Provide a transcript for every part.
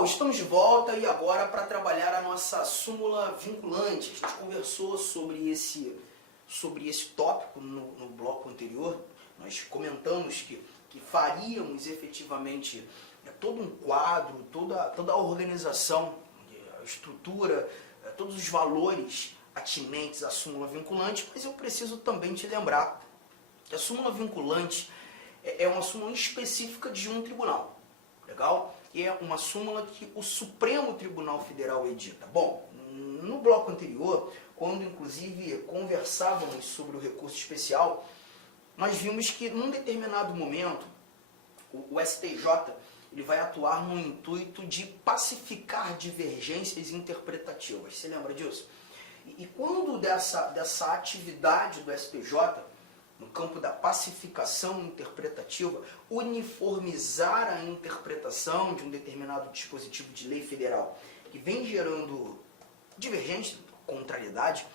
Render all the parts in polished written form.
pessoal, estamos de volta e agora para trabalhar a nossa súmula vinculante. A gente conversou sobre esse tópico no bloco anterior. Nós comentamos que faríamos efetivamente todo um quadro, toda a organização, a estrutura, todos os valores atinentes à súmula vinculante, mas eu preciso também te lembrar que a súmula vinculante é uma súmula específica de um tribunal. Legal? E é uma súmula que o Supremo Tribunal Federal edita. Bom, no bloco anterior, quando inclusive conversávamos sobre o recurso especial, nós vimos que num determinado momento o STJ ele vai atuar no intuito de pacificar divergências interpretativas. Você lembra disso? E quando dessa atividade do STJ, no campo da pacificação interpretativa, uniformizar a interpretação de um determinado dispositivo de lei federal, que vem gerando divergência, contrariedade,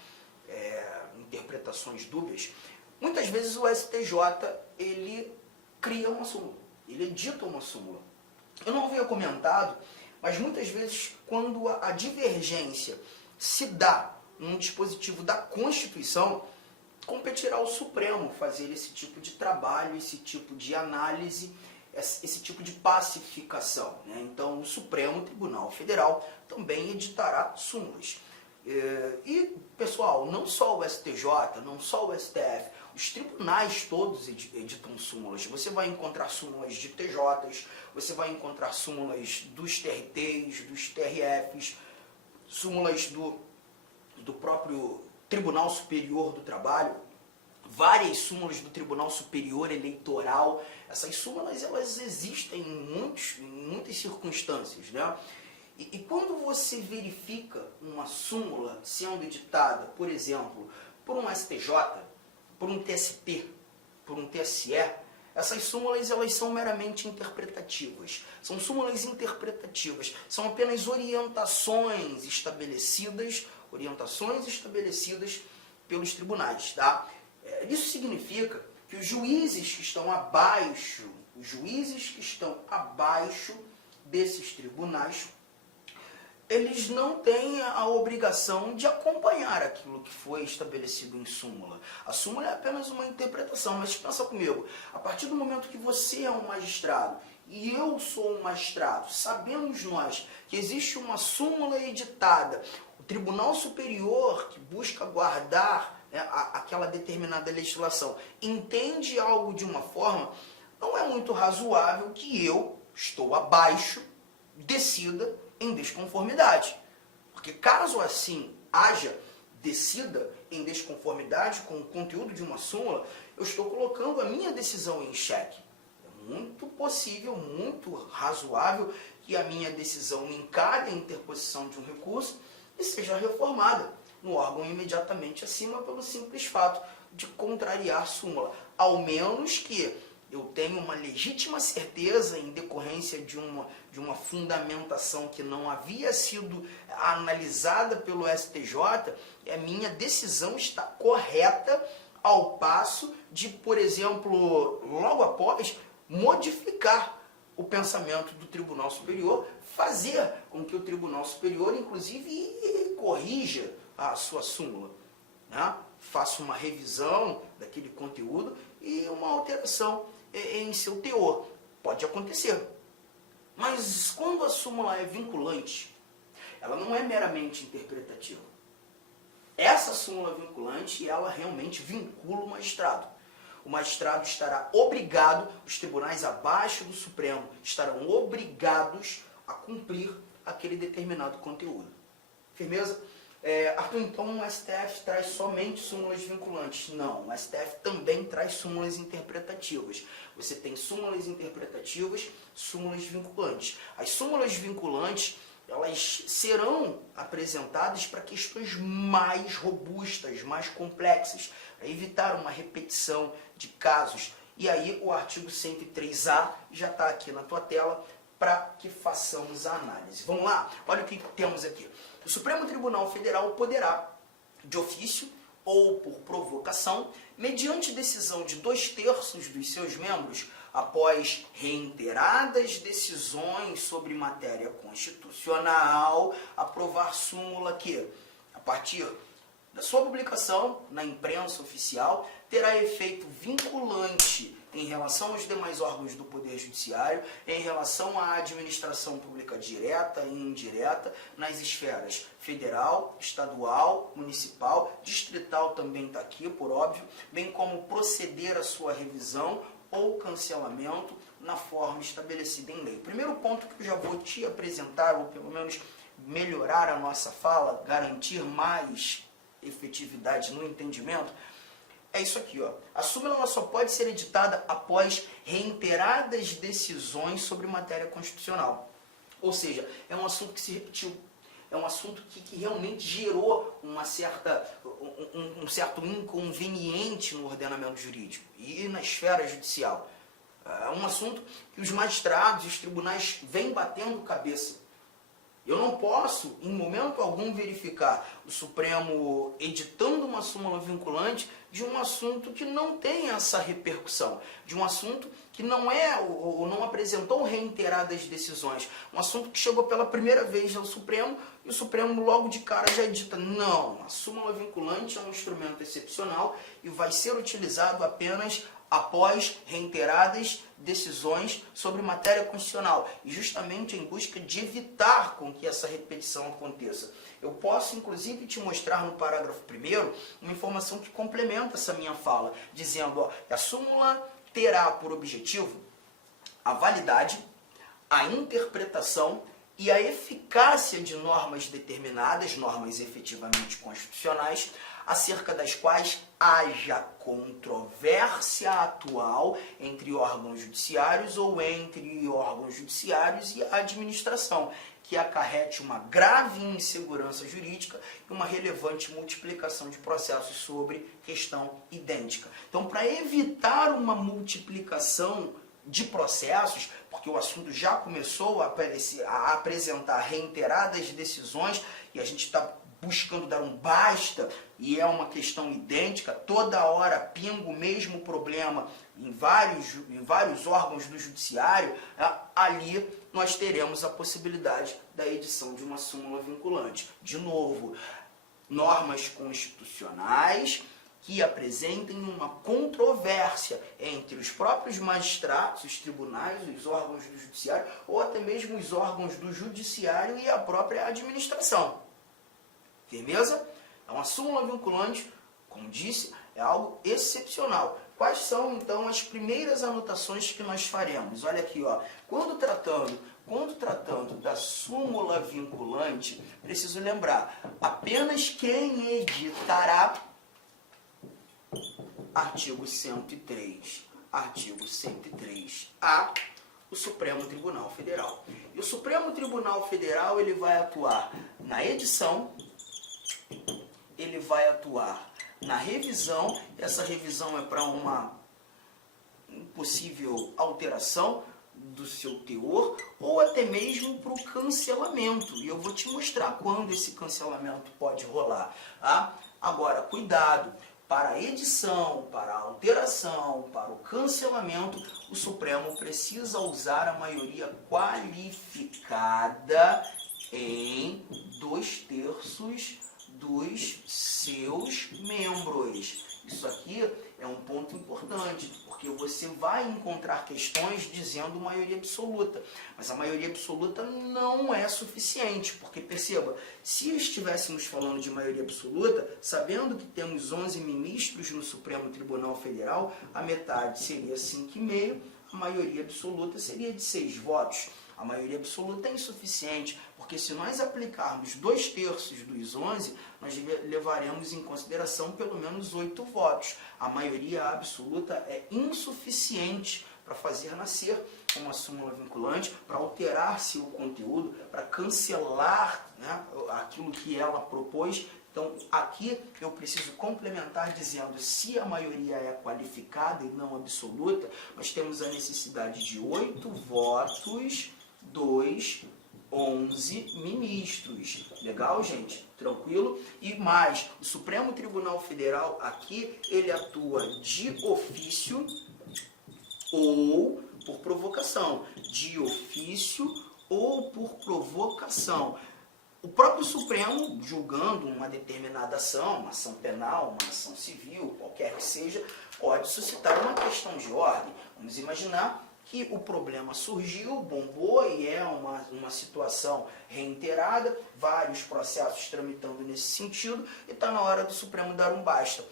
interpretações dúbias, muitas vezes o STJ ele cria uma súmula, ele edita uma súmula. Eu não havia comentado, mas muitas vezes quando a divergência se dá num dispositivo da Constituição, competirá ao Supremo fazer esse tipo de trabalho, esse tipo de análise, esse tipo de pacificação, né? Então, o Supremo Tribunal Federal também editará súmulas. E, pessoal, não só o STJ, não só o STF, os tribunais todos editam súmulas. Você vai encontrar súmulas de TJs, você vai encontrar súmulas dos TRTs, dos TRFs, súmulas do próprio Tribunal Superior do Trabalho, várias súmulas do Tribunal Superior Eleitoral. Essas súmulas elas existem em muitas circunstâncias, né? E quando você verifica uma súmula sendo editada, por exemplo, por um STJ, por um TST, por um TSE, essas súmulas elas são meramente interpretativas. São súmulas interpretativas, são apenas orientações estabelecidas pelos tribunais, tá? Isso significa que os juízes que estão abaixo desses tribunais, eles não têm a obrigação de acompanhar aquilo que foi estabelecido em súmula. A súmula é apenas uma interpretação, mas pensa comigo, a partir do momento que você é um magistrado e eu sou um magistrado, sabemos nós que existe uma súmula editada, o Tribunal Superior que busca guardar aquela determinada legislação entende algo de uma forma, não é muito razoável que eu, estou abaixo, decida em desconformidade. Porque caso assim decida em desconformidade com o conteúdo de uma súmula, eu estou colocando a minha decisão em xeque. É muito possível, muito razoável que a minha decisão encare a interposição de um recurso e seja reformada no órgão imediatamente acima pelo simples fato de contrariar a súmula. Ao menos que eu tenha uma legítima certeza em decorrência de uma fundamentação que não havia sido analisada pelo STJ, a minha decisão está correta ao passo de, por exemplo, logo após, modificar o pensamento do Tribunal Superior, fazer com que o Tribunal Superior, inclusive, corrija a sua súmula, né? Faça uma revisão daquele conteúdo e uma alteração em seu teor. Pode acontecer. Mas quando a súmula é vinculante, ela não é meramente interpretativa. Essa súmula vinculante, ela realmente vincula o magistrado. O magistrado estará obrigado, os tribunais abaixo do Supremo estarão obrigados a cumprir aquele determinado conteúdo. Firmeza? Arthur, então o STF traz somente súmulas vinculantes? Não, o STF também traz súmulas interpretativas. Você tem súmulas interpretativas, súmulas vinculantes. As súmulas vinculantes, elas serão apresentadas para questões mais robustas, mais complexas, para evitar uma repetição de casos. E aí o artigo 103A já está aqui na tua tela para que façamos a análise. Vamos lá? Olha o que temos aqui. O Supremo Tribunal Federal poderá, de ofício ou por provocação, mediante decisão de 2/3 dos seus membros, após reiteradas decisões sobre matéria constitucional, aprovar súmula que, a partir da sua publicação na imprensa oficial, terá efeito vinculante em relação aos demais órgãos do Poder Judiciário, em relação à administração pública direta e indireta, nas esferas federal, estadual, municipal, distrital também está aqui, por óbvio, bem como proceder à sua revisão ou cancelamento na forma estabelecida em lei. O primeiro ponto que eu já vou te apresentar, ou pelo menos melhorar a nossa fala, garantir mais efetividade no entendimento, é isso aqui, ó. A súmula ela só pode ser editada após reiteradas decisões sobre matéria constitucional. Ou seja, é um assunto que se repetiu, é um assunto que realmente gerou um certo inconveniente no ordenamento jurídico e na esfera judicial. É um assunto que os magistrados e os tribunais vêm batendo cabeça. Eu não posso, em momento algum, verificar o Supremo editando uma súmula vinculante de um assunto que não tem essa repercussão, de um assunto que não é ou não apresentou reiteradas decisões, um assunto que chegou pela primeira vez ao Supremo e o Supremo logo de cara já edita. Não, a súmula vinculante é um instrumento excepcional e vai ser utilizado apenas após reiteradas decisões sobre matéria constitucional e justamente em busca de evitar com que essa repetição aconteça. Eu posso, inclusive, te mostrar no parágrafo 1º uma informação que complementa essa minha fala, dizendo, ó, que a súmula terá por objetivo a validade, a interpretação e a eficácia de normas determinadas, normas efetivamente constitucionais, acerca das quais haja controvérsia atual entre órgãos judiciários ou entre órgãos judiciários e a administração, que acarrete uma grave insegurança jurídica e uma relevante multiplicação de processos sobre questão idêntica. Então, para evitar uma multiplicação de processos, porque o assunto já começou a apresentar reiteradas decisões e a gente está buscando dar um basta e é uma questão idêntica, toda hora pinga o mesmo problema em vários órgãos do judiciário, ali nós teremos a possibilidade da edição de uma súmula vinculante. De novo, normas constitucionais que apresentem uma controvérsia entre os próprios magistrados, os tribunais, os órgãos do judiciário, ou até mesmo os órgãos do judiciário e a própria administração. Firmeza? Então, a súmula vinculante, como disse, é algo excepcional. Quais são, então, as primeiras anotações que nós faremos? Olha aqui, ó. Quando tratando da súmula vinculante, preciso lembrar, apenas quem editará, artigo 103, artigo 103A, o Supremo Tribunal Federal. E o Supremo Tribunal Federal, ele vai atuar na edição, ele vai atuar na revisão, essa revisão é para uma possível alteração do seu teor, ou até mesmo para o cancelamento. E eu vou te mostrar quando esse cancelamento pode rolar. Tá? Agora, cuidado, para a edição, para a alteração, para o cancelamento, o Supremo precisa usar a maioria qualificada em 2/3 dos seus membros. Isso aqui é um ponto importante, porque você vai encontrar questões dizendo maioria absoluta, mas a maioria absoluta não é suficiente, porque perceba, se estivéssemos falando de maioria absoluta, sabendo que temos 11 ministros no Supremo Tribunal Federal, a metade seria 5,5, a maioria absoluta seria de 6 votos. A maioria absoluta é insuficiente, porque se nós aplicarmos 2/3 dos 11, nós levaremos em consideração pelo menos 8 votos. A maioria absoluta é insuficiente para fazer nascer uma súmula vinculante, para alterar seu conteúdo, para cancelar, né, aquilo que ela propôs. Então, aqui eu preciso complementar dizendo, se a maioria é qualificada e não absoluta, nós temos a necessidade de 8 votos dos 11 ministros. Legal, gente? Tranquilo? E mais, o Supremo Tribunal Federal aqui, ele atua de ofício ou por provocação, de ofício ou por provocação. O próprio Supremo, julgando uma determinada ação, uma ação penal, uma ação civil, qualquer que seja, pode suscitar uma questão de ordem. Vamos imaginar que o problema surgiu, bombou e é uma situação reiterada, vários processos tramitando nesse sentido, e está na hora do Supremo dar um basta.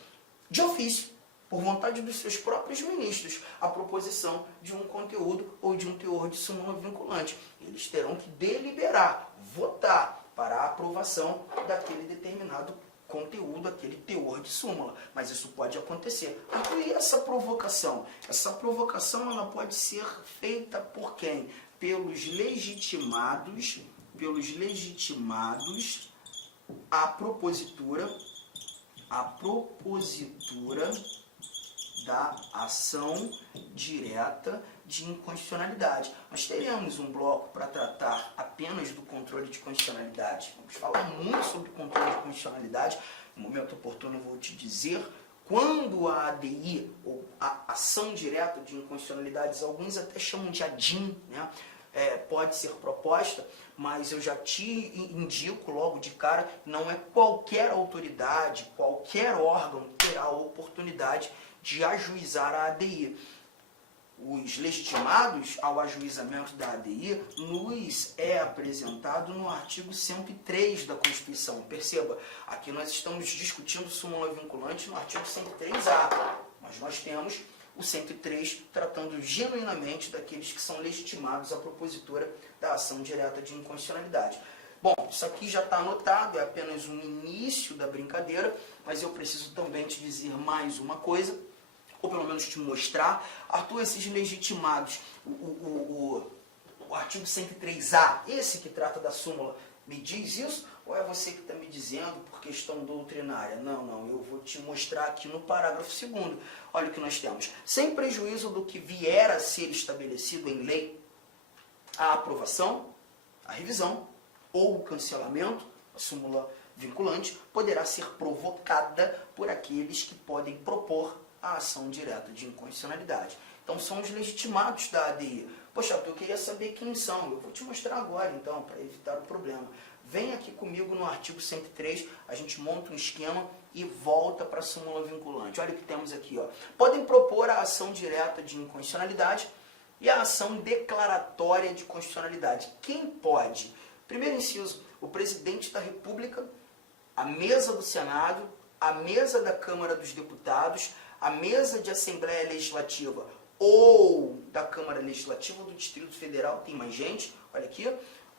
De ofício, por vontade dos seus próprios ministros, a proposição de um conteúdo ou de um teor de súmula vinculante. Eles terão que deliberar, votar para a aprovação daquele determinado conteúdo, aquele teor de súmula. Mas isso pode acontecer. E essa provocação? Essa provocação ela pode ser feita por quem? Pelos legitimados à propositura da ação direta de inconstitucionalidade. Nós teremos um bloco para tratar apenas do controle de constitucionalidade. Vamos falar muito sobre controle de constitucionalidade. No momento oportuno eu vou te dizer quando a ADI, ou a ação direta de inconstitucionalidades, alguns até chamam de ADIM, né? Pode ser proposta, mas eu já te indico logo de cara, não é qualquer autoridade, qualquer órgão terá a oportunidade de ajuizar a ADI. Os legitimados ao ajuizamento da ADI nos é apresentado no artigo 103 da Constituição. Perceba, aqui nós estamos discutindo súmula vinculante no artigo 103A, mas nós temos o 103 tratando genuinamente daqueles que são legitimados à propositura da ação direta de inconstitucionalidade. Bom, isso aqui já está anotado, é apenas um início da brincadeira, mas eu preciso também te dizer mais uma coisa, ou pelo menos te mostrar. Arthur, esses legitimados, o artigo 103A, esse que trata da súmula, me diz isso? Ou é você que está me dizendo por questão doutrinária? Não, eu vou te mostrar aqui no parágrafo 2º. Olha o que nós temos. Sem prejuízo do que vier a ser estabelecido em lei, a aprovação, a revisão ou o cancelamento, a súmula vinculante, poderá ser provocada por aqueles que podem propor a ação direta de inconstitucionalidade. Então, são os legitimados da ADI. Poxa, eu queria saber quem são. Eu vou te mostrar agora, então, para evitar o problema. Vem aqui comigo no artigo 103, a gente monta um esquema e volta para a súmula vinculante. Olha o que temos aqui. Ó. Podem propor a ação direta de inconstitucionalidade e a ação declaratória de constitucionalidade. Quem pode? Primeiro inciso, o presidente da República, a mesa do Senado, a mesa da Câmara dos Deputados, a mesa de Assembleia Legislativa ou da Câmara Legislativa do Distrito Federal, tem mais gente, olha aqui,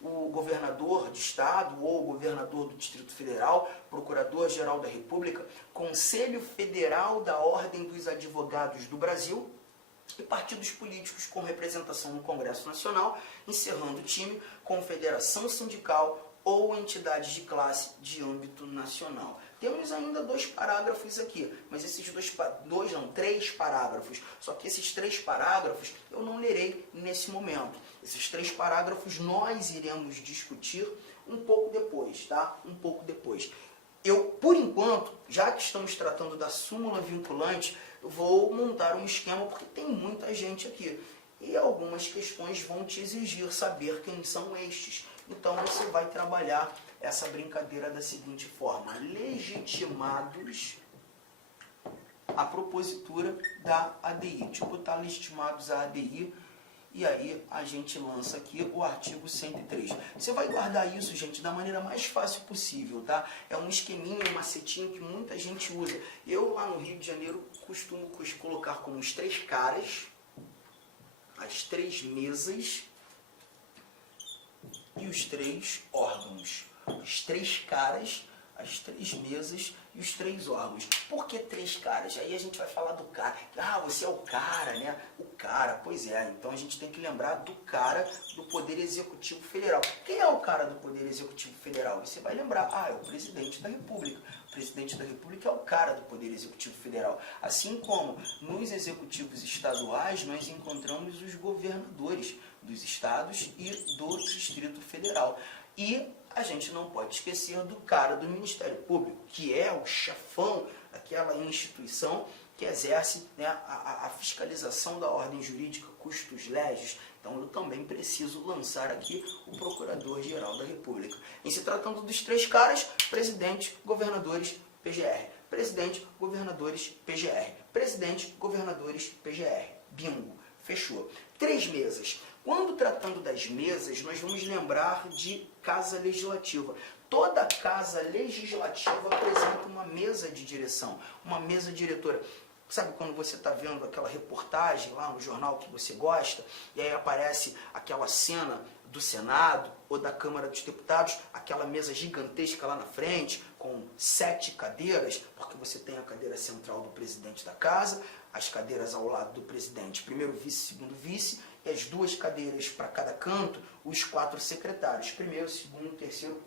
o governador de Estado ou o governador do Distrito Federal, Procurador-Geral da República, Conselho Federal da Ordem dos Advogados do Brasil e partidos políticos com representação no Congresso Nacional, encerrando o time, Confederação Sindical ou entidades de classe de âmbito nacional. Temos ainda 2 parágrafos aqui, mas esses três parágrafos, só que esses 3 parágrafos eu não lerei nesse momento. Esses 3 parágrafos nós iremos discutir um pouco depois, tá? Um pouco depois. Eu, por enquanto, já que estamos tratando da súmula vinculante, vou montar um esquema porque tem muita gente aqui. E algumas questões vão te exigir saber quem são estes. Então você vai trabalhar essa brincadeira da seguinte forma: legitimados à propositura da ADI. Tipo, tá legitimados à ADI, e aí a gente lança aqui o artigo 103. Você vai guardar isso, gente, da maneira mais fácil possível, tá? É um esqueminha, um macetinho que muita gente usa. Eu, lá no Rio de Janeiro, costumo colocar como os 3 caras, as 3 mesas e os 3 órgãos. Os 3 caras, as 3 mesas e os 3 órgãos. Por que 3 caras? Aí a gente vai falar do cara. Ah, você é o cara, né? O cara, pois é. Então a gente tem que lembrar do cara do Poder Executivo Federal. Quem é o cara do Poder Executivo Federal? Você vai lembrar, é o Presidente da República. O Presidente da República é o cara do Poder Executivo Federal. Assim como nos executivos estaduais nós encontramos os governadores dos estados e do Distrito Federal. E a gente não pode esquecer do cara do Ministério Público, que é o chefão daquela instituição que exerce, né, a fiscalização da ordem jurídica, custos legis. Então eu também preciso lançar aqui o Procurador-Geral da República. Em se tratando dos três caras, presidente, governadores, PGR. Presidente, governadores, PGR. Presidente, governadores, PGR. Bingo. Fechou. 3 mesas. Quando tratando das mesas, nós vamos lembrar de Casa Legislativa. Toda Casa Legislativa apresenta uma mesa de direção, uma mesa diretora. Sabe quando você está vendo aquela reportagem lá no jornal que você gosta, e aí aparece aquela cena do Senado ou da Câmara dos Deputados, aquela mesa gigantesca lá na frente, com 7 cadeiras, porque você tem a cadeira central do presidente da casa, as cadeiras ao lado do presidente, primeiro vice, segundo vice, e as 2 cadeiras para cada canto, os 4 secretários. Primeiro, segundo, terceiro,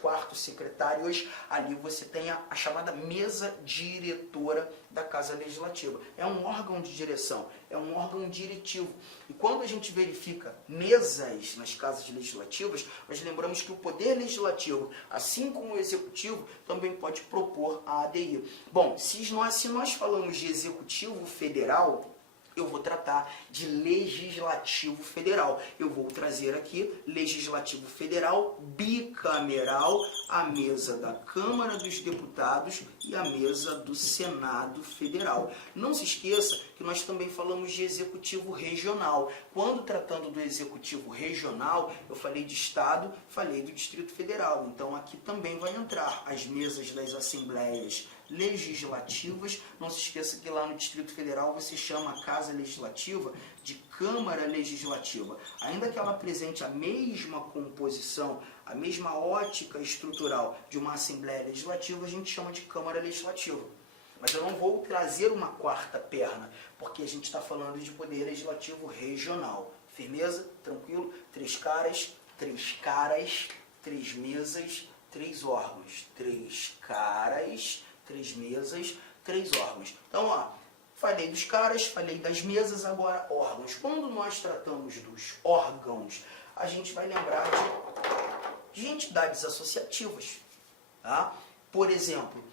quarto secretários. Ali você tem a chamada mesa diretora da Casa Legislativa. É um órgão de direção, é um órgão diretivo. E quando a gente verifica mesas nas casas legislativas, nós lembramos que o Poder Legislativo, assim como o Executivo, também pode propor a ADI. Bom, se nós falamos de Executivo Federal, eu vou tratar de Legislativo Federal. Eu vou trazer aqui Legislativo Federal bicameral, a mesa da Câmara dos Deputados e a mesa do Senado Federal. Não se esqueça que nós também falamos de Executivo Regional. Quando tratando do Executivo Regional, eu falei de Estado, falei do Distrito Federal. Então aqui também vai entrar as mesas das Assembleias Legislativas. Não se esqueça que lá no Distrito Federal você chama a Casa Legislativa de Câmara Legislativa. Ainda que ela apresente a mesma composição, a mesma ótica estrutural de uma Assembleia Legislativa, a gente chama de Câmara Legislativa. Mas eu não vou trazer uma quarta perna, porque a gente está falando de Poder Legislativo Regional. Firmeza? Tranquilo? 3 caras, 3 mesas, 3 órgãos. 3 caras, 3 mesas, 3 órgãos. Então, ó, falei dos caras, falei das mesas, agora órgãos. Quando nós tratamos dos órgãos, a gente vai lembrar de entidades associativas. Tá? Por exemplo,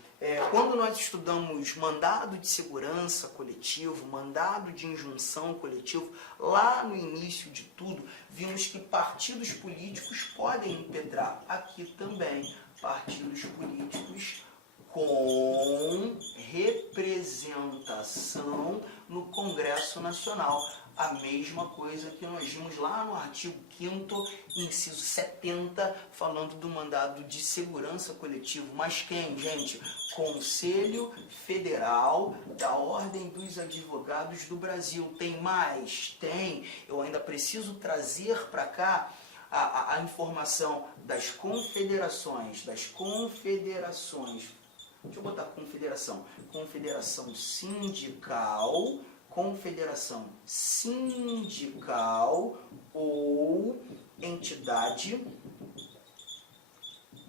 quando nós estudamos mandado de segurança coletivo, mandado de injunção coletivo, lá no início de tudo, vimos que partidos políticos podem impetrar. Aqui também, partidos políticos com representação no Congresso Nacional. A mesma coisa que nós vimos lá no artigo 5º, inciso 70, falando do mandado de segurança coletivo. Mas quem, gente? Conselho Federal da Ordem dos Advogados do Brasil. Tem mais? Tem. Eu ainda preciso trazer para cá a informação das confederações. Deixa eu botar confederação. Confederação sindical ou entidade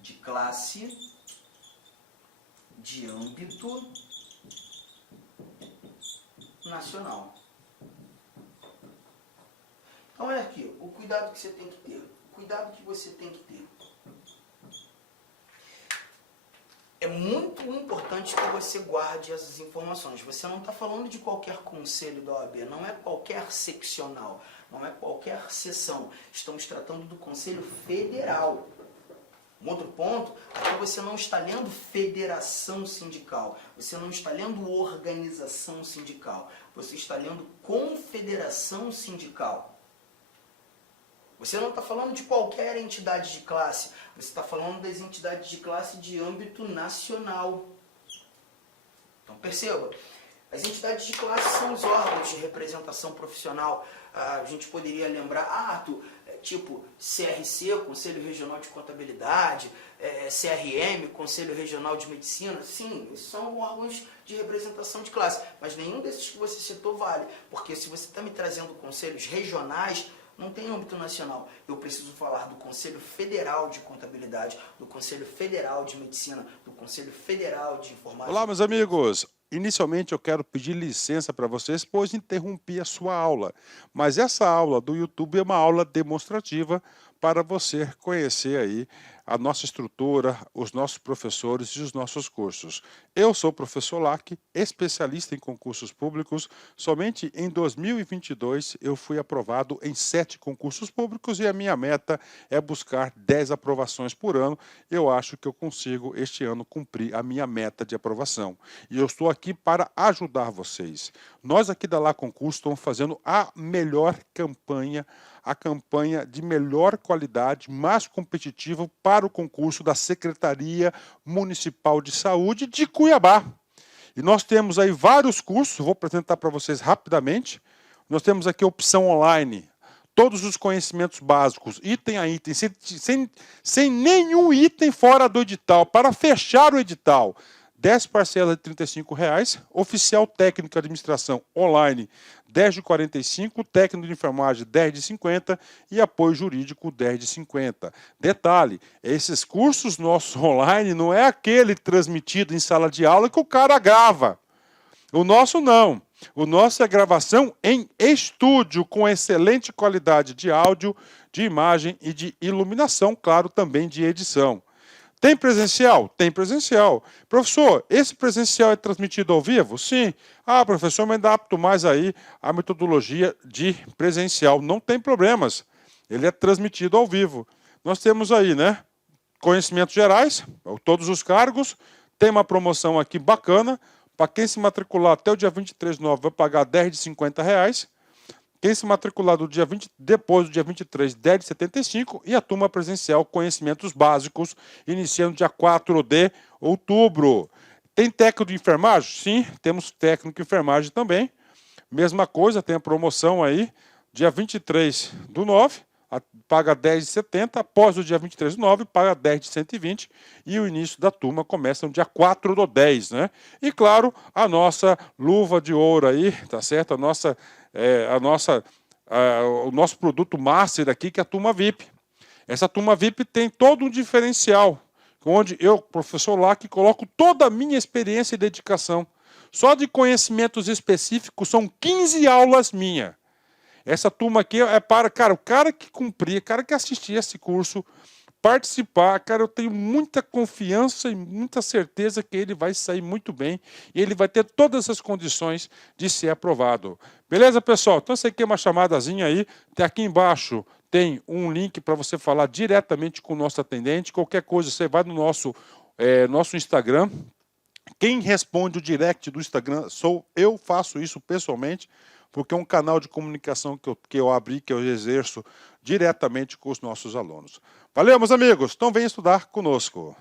de classe de âmbito nacional. Então, olha aqui, o cuidado que você tem que ter. É muito importante que você guarde essas informações. Você não está falando de qualquer conselho da OAB, não é qualquer seccional, não é qualquer seção. Estamos tratando do Conselho Federal. Um outro ponto é que você não está lendo federação sindical, você não está lendo organização sindical, você está lendo confederação sindical. Você não está falando de qualquer entidade de classe, você está falando das entidades de classe de âmbito nacional. Então perceba, as entidades de classe são os órgãos de representação profissional. A gente poderia lembrar, Arthur, tipo CRC, Conselho Regional de Contabilidade, CRM, Conselho Regional de Medicina. Sim, são órgãos de representação de classe, mas nenhum desses que você citou vale, porque se você está me trazendo conselhos regionais, não tem âmbito nacional. Eu preciso falar do Conselho Federal de Contabilidade, do Conselho Federal de Medicina, do Conselho Federal de Informática. Olá, meus amigos. Inicialmente eu quero pedir licença para vocês, pois interrompi a sua aula. Mas essa aula do YouTube é uma aula demonstrativa para você conhecer aí a nossa estrutura, os nossos professores e os nossos cursos. Eu sou o professor Lac, especialista em concursos públicos. Somente em 2022 eu fui aprovado em 7 concursos públicos e a minha meta é buscar 10 aprovações por ano. Eu acho que eu consigo este ano cumprir a minha meta de aprovação. E eu estou aqui para ajudar vocês. Nós aqui da Lá Concurso estamos fazendo a melhor campanha, a campanha de melhor qualidade, mais competitiva para o concurso da Secretaria Municipal de Saúde de Cuiabá. E nós temos aí vários cursos, vou apresentar para vocês rapidamente. Nós temos aqui a opção online, todos os conhecimentos básicos, item a item, sem nenhum item fora do edital, para fechar o edital. 10 parcelas de R$ 35,00, oficial técnico de administração online 10 de 45, técnico de enfermagem 10 de 50 e apoio jurídico 10 de 50. Detalhe, esses cursos nossos online não é aquele transmitido em sala de aula que o cara grava. O nosso não. O nosso é gravação em estúdio, com excelente qualidade de áudio, de imagem e de iluminação, claro, também de edição. Tem presencial? Tem presencial. Professor, esse presencial é transmitido ao vivo? Sim. Ah, professor, me adapto mais aí à metodologia de presencial. Não tem problemas. Ele é transmitido ao vivo. Nós temos aí, né? Conhecimentos gerais, todos os cargos. Tem uma promoção aqui bacana. Para quem se matricular até o dia 23/9 vai pagar 10 de R$50. Quem se matricular depois do dia 23, 10 de 75, e a turma presencial Conhecimentos Básicos, iniciando dia 4 de outubro. Tem técnico de enfermagem? Sim, temos técnico de enfermagem também. Mesma coisa, tem a promoção aí, dia 23/9, paga 10 de 70, após o dia 23/9, paga 10 de 120, e o início da turma começa no dia 4/10, né? E claro, a nossa luva de ouro aí, tá certo? O nosso produto master aqui, que é a turma VIP. Essa turma VIP tem todo um diferencial, onde eu, professor Lac, coloco toda a minha experiência e dedicação. Só de conhecimentos específicos são 15 aulas minhas. Essa turma aqui é para, cara, o cara que cumprir, o cara que assistir esse curso, participar, cara, eu tenho muita confiança e muita certeza que ele vai sair muito bem e ele vai ter todas as condições de ser aprovado. Beleza, pessoal? Então, essa aqui é uma chamadazinha aí. Tem aqui embaixo tem um link para você falar diretamente com o nosso atendente. Qualquer coisa, você vai no nosso Instagram. Quem responde o direct do Instagram sou eu, faço isso pessoalmente, porque é um canal de comunicação que eu abri, que eu exerço diretamente com os nossos alunos. Valeu, meus amigos. Então, venham estudar conosco.